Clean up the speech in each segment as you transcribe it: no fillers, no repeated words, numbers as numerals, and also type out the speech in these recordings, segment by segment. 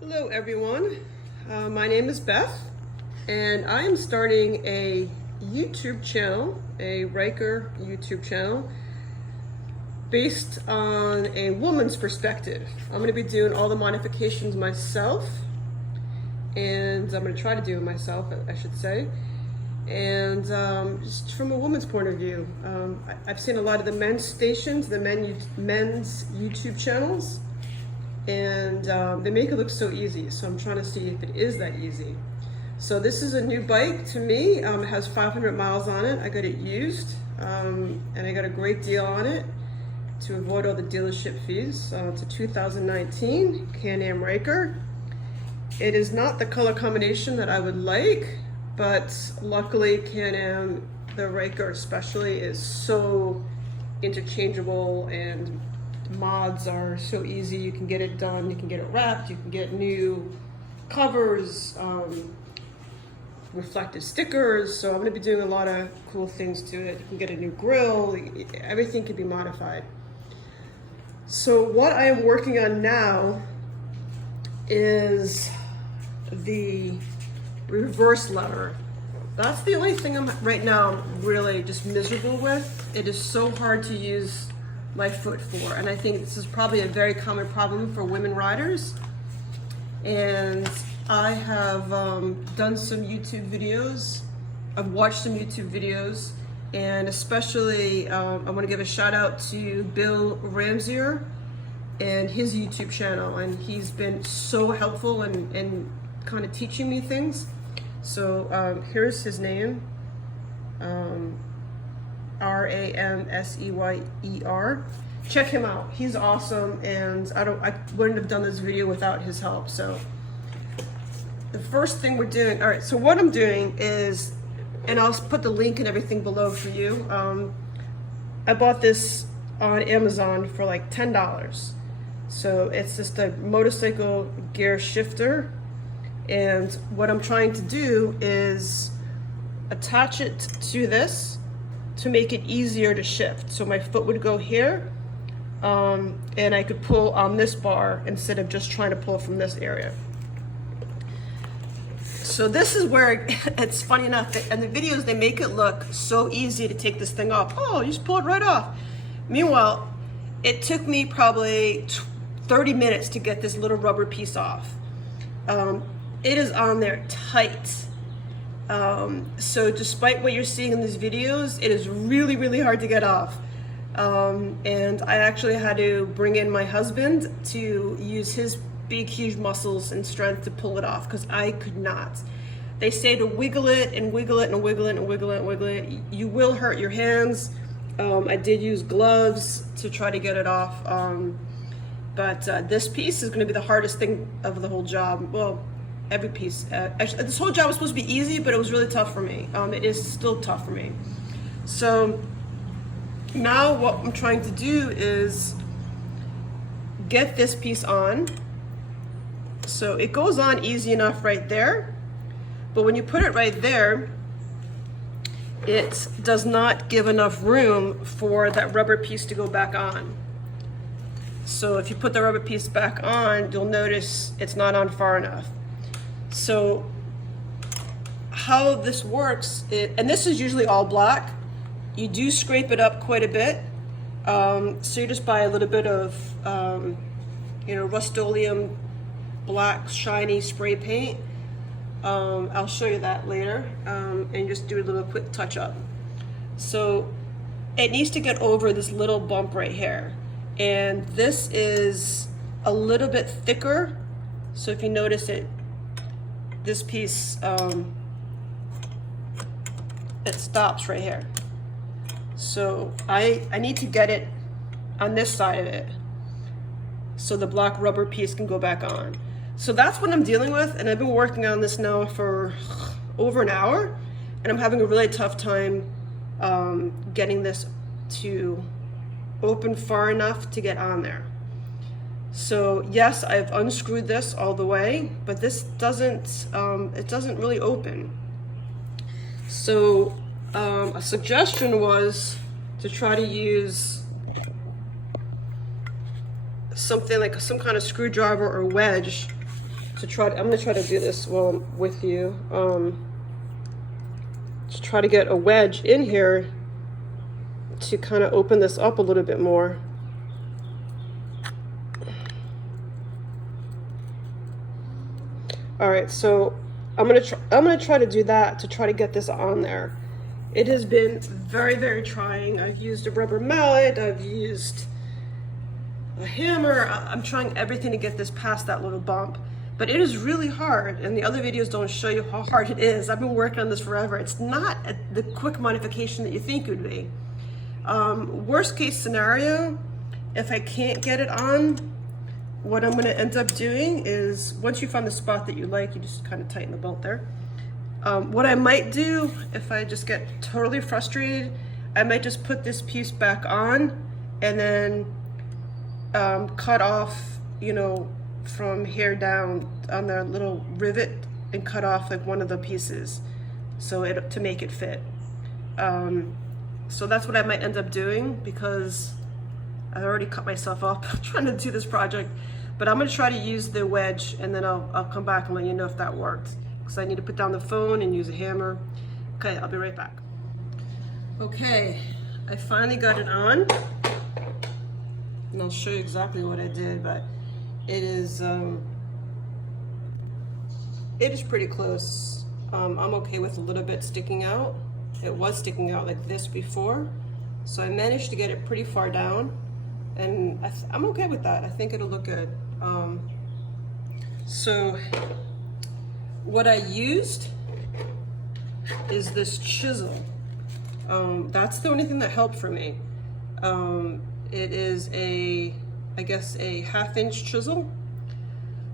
Hello everyone, my name is Beth and I am starting a YouTube channel, a Ryker YouTube channel based on a woman's perspective. I'm going to be doing all the modifications myself, and I'm going to try to do it myself, I should say, and just from a woman's point of view. I've seen a lot of the men's stations, the men's YouTube channels, and they make it look so easy, so I'm trying to see if it is that easy. So this is a new bike to me. It has 500 miles on it. I got it used, and I got a great deal on it to avoid all the dealership fees. It's a 2019 Can-Am Ryker. It is not the color combination that I would like, but luckily Can-Am, the Ryker especially, is so interchangeable and mods are so easy. You can get it done, you can get it wrapped, you can get new covers, reflective stickers. So I'm going to be doing a lot of cool things to it. You can get a new grill, everything can be modified. So what I am working on now is the reverse lever. That's the only thing right now I'm really just miserable with. It is so hard to use my foot for, and I think this is probably a very common problem for women riders. And I have done some YouTube videos. I've watched some YouTube videos, and especially I want to give a shout out to Bill Ramsier and his YouTube channel, and he's been so helpful in kind of teaching me things. So here's his name, Ramseyr. Check him out. He's awesome, and I wouldn't have done this video without his help. So the first thing we're doing, all right, so what I'm doing is, and I'll put the link and everything below for you. I bought this on Amazon for like $10. So it's just a motorcycle gear shifter. And what I'm trying to do is attach it to this to make it easier to shift. So my foot would go here, and I could pull on this bar instead of just trying to pull from this area. So this is where it's funny enough, in the videos they make it look so easy to take this thing off. Oh, you just pull it right off. Meanwhile, it took me probably 30 minutes to get this little rubber piece off. It is on there tight. So despite what you're seeing in these videos, it is really, really hard to get off. And I actually had to bring in my husband to use his big, huge muscles and strength to pull it off, because I could not. They say to wiggle it and wiggle it and wiggle it and wiggle it and wiggle it. You will hurt your hands. I did use gloves to try to get it off. But this piece is going to be the hardest thing of the whole job. Well, every piece. Actually, this whole job was supposed to be easy, but it was really tough for me. It is still tough for me. So now what I'm trying to do is get this piece on. So it goes on easy enough right there, but when you put it right there, it does not give enough room for that rubber piece to go back on. So if you put the rubber piece back on, you'll notice it's not on far enough. So how this works, and this is usually all black. You do scrape it up quite a bit. So you just buy a little bit of, Rust-Oleum black shiny spray paint. I'll show you that later, and just do a little quick touch up. So it needs to get over this little bump right here. And this is a little bit thicker. So if you notice it, this piece, it stops right here. So I need to get it on this side of it so the black rubber piece can go back on. So that's what I'm dealing with, and I've been working on this now for over an hour, and I'm having a really tough time getting this to open far enough to get on there. So yes, I've unscrewed this all the way, but this doesn't, it doesn't really open. So a suggestion was to try to use something like some kind of screwdriver or wedge I'm gonna try to do this while I'm with you. To try to get a wedge in here to kind of open this up a little bit more. All right, so I'm gonna try to do that to try to get this on there. It has been very, very trying. I've used a rubber mallet, I've used a hammer. I'm trying everything to get this past that little bump, but it is really hard, and the other videos don't show you how hard it is. I've been working on this forever. It's not the quick modification that you think it would be. Worst case scenario, if I can't get it on, what I'm going to end up doing is, once you find the spot that you like, you just kind of tighten the bolt there. What I might do, if I just get totally frustrated, I might just put this piece back on and then cut off, you know, from here down on the little rivet, and cut off like one of the pieces to make it fit. So that's what I might end up doing, because I've already cut myself up trying to do this project. But I'm gonna try to use the wedge, and then I'll come back and let you know if that worked, because I need to put down the phone and use a hammer. Okay, I'll be right back. Okay, I finally got it on, and I'll show you exactly what I did, but it is pretty close. I'm okay with a little bit sticking out. It was sticking out like this before, so I managed to get it pretty far down, and I'm okay with that. I think it'll look good. So what I used is this chisel. That's the only thing that helped for me. It is I guess a 1/2-inch chisel.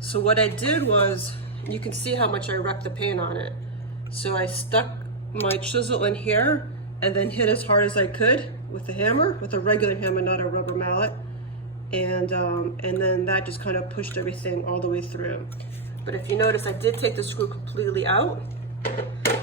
So what I did was, you can see how much I wrecked the paint on it. So I stuck my chisel in here and then hit as hard as I could with the hammer, with a regular hammer, not a rubber mallet. And then that just kind of pushed everything all the way through. But if you notice, I did take the screw completely out.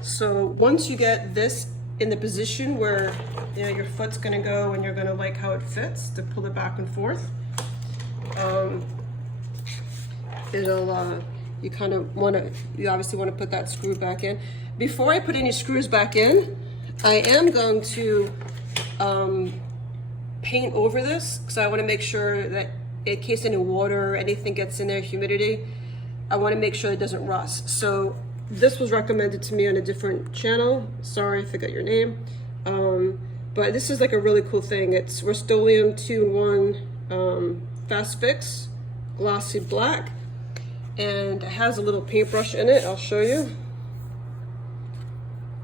So once you get this in the position where, you know, your foot's gonna go and you're gonna like how it fits to pull it back and forth, you kind of you obviously want to put that screw back in. Before I put any screws back in, I am going to paint over this, because I want to make sure that in case any water or anything gets in there, humidity, I want to make sure it doesn't rust. So this was recommended to me on a different channel. Sorry, I forgot your name. But this is like a really cool thing. It's Rust-Oleum 2-in-1 Fast Fix, glossy black, and it has a little paintbrush in it. I'll show you.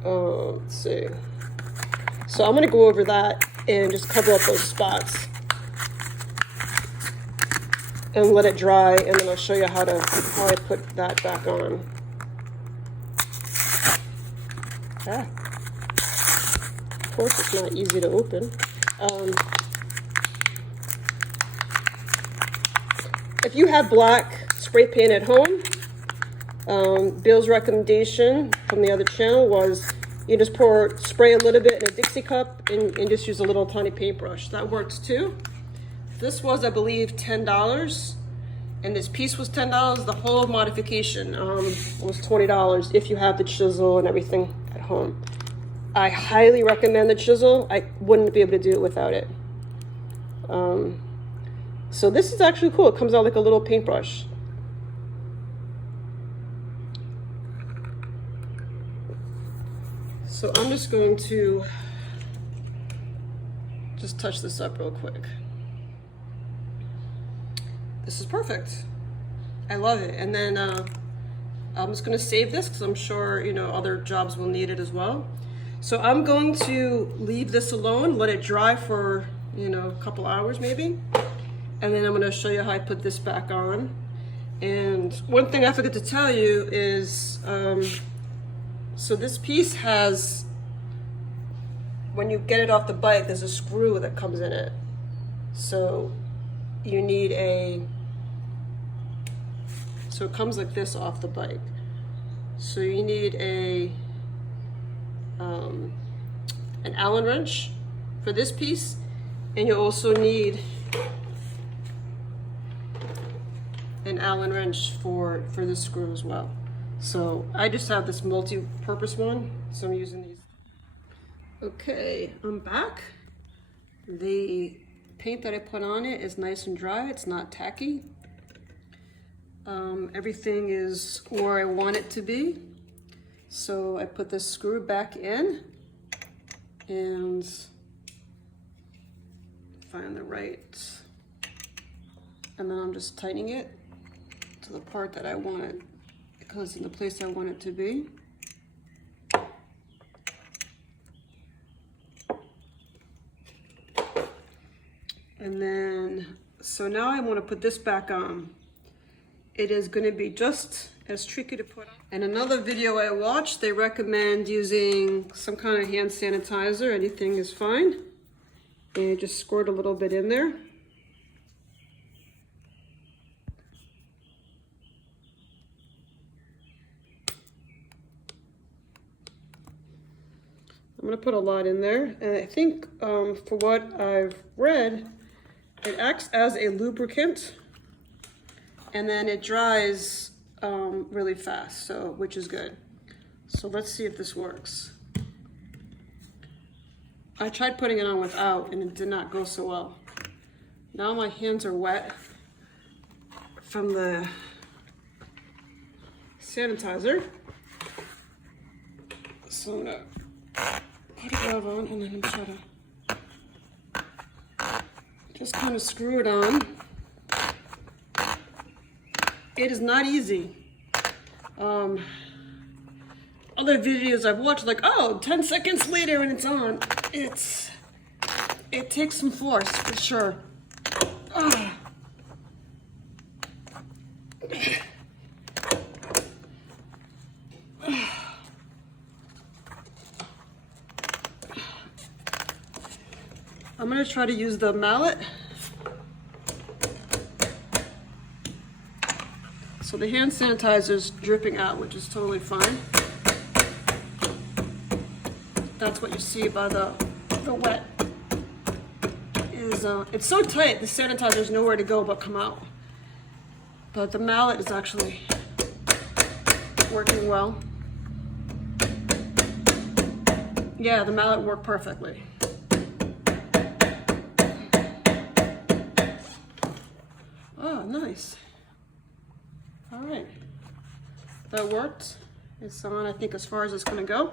Let's see. So I'm gonna go over that and just cover up those spots and let it dry, and then I'll show you how I put that back on. Of course, it's not easy to open. If you have black spray paint at home, Bill's recommendation from the other channel was you just spray a little bit in a Dixie cup and just use a little tiny paintbrush. That works too. This was, I believe, $10, and this piece was $10. The whole modification was $20 if you have the chisel and everything at home. I highly recommend the chisel. I wouldn't be able to do it without it. So this is actually cool. It comes out like a little paintbrush. So I'm just going to just touch this up real quick. This is perfect. I love it. And then I'm just going to save this, because I'm sure, you know, other jobs will need it as well. So I'm going to leave this alone, let it dry for, you know, a couple hours maybe. And then I'm going to show you how I put this back on. And one thing I forgot to tell you is, so this piece has, when you get it off the bike, there's a screw that comes in it. So you need so it comes like this off the bike. So you need an Allen wrench for this piece, and you also need an an Allen wrench for this screw as well. So I just have this multi-purpose one, so I'm using these. Okay, I'm back. The paint that I put on it is nice and dry. It's not tacky. Everything is where I want it to be. So I put this screw back in and find the right, and then I'm just tightening it to the part that I want it, because in the place I want it to be. And then, so now I want to put this back on. It is going to be just as tricky to put on. In another video I watched, they recommend using some kind of hand sanitizer. Anything is fine. And just squirt a little bit in there. I'm going to put a lot in there. And I think for what I've read, it acts as a lubricant. And then it dries really fast, so which is good. So let's see if this works. I tried putting it on without and it did not go so well. Now my hands are wet from the sanitizer. So I'm gonna put a glove on and then I'm try to just kind of screw it on. It is not easy. Other videos I've watched, like, oh, 10 seconds later and it's on. It takes some force for sure. I'm gonna try to use the mallet. So the hand sanitizer is dripping out, which is totally fine. That's what you see by the wet. It's so tight, the sanitizer is nowhere to go but come out. But the mallet is actually working well. Yeah, the mallet worked perfectly. Oh, nice. All right, that worked. It's on, I think, as far as it's gonna go.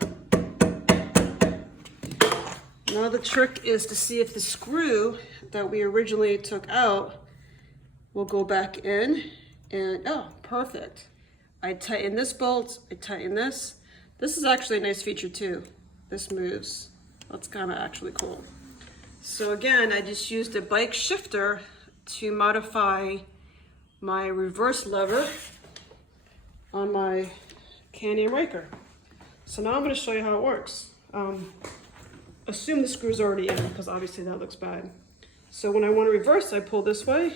Now the trick is to see if the screw that we originally took out will go back in, and oh, perfect. I tighten this bolt, I tighten this. This is actually a nice feature too. This moves. That's kind of actually cool. So again, I just used a bike shifter to modify my reverse lever on my Can-Am Ryker. So now I'm going to show you how it works. Assume the screw's already in, because obviously that looks bad. So when I want to reverse, I pull this way.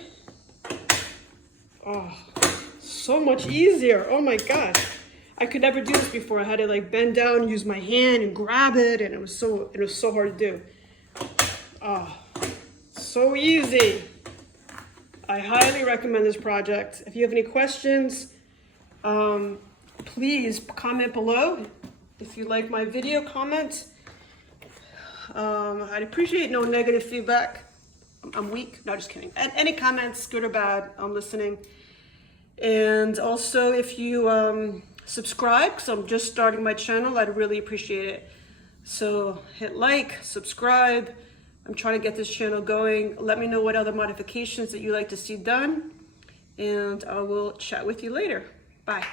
Oh, so much easier. Oh my gosh. I could never do this before. I had to like bend down, use my hand and grab it, and it was so hard to do. Oh, so easy. I highly recommend this project. If you have any questions, please comment below. If you like my video, comment. I'd appreciate no negative feedback. I'm weak. No, just kidding. Any comments, good or bad, I'm listening. And also, if you subscribe, because I'm just starting my channel, I'd really appreciate it. So hit like, subscribe. I'm trying to get this channel going. Let me know what other modifications that you like to see done, and I will chat with you later. Bye.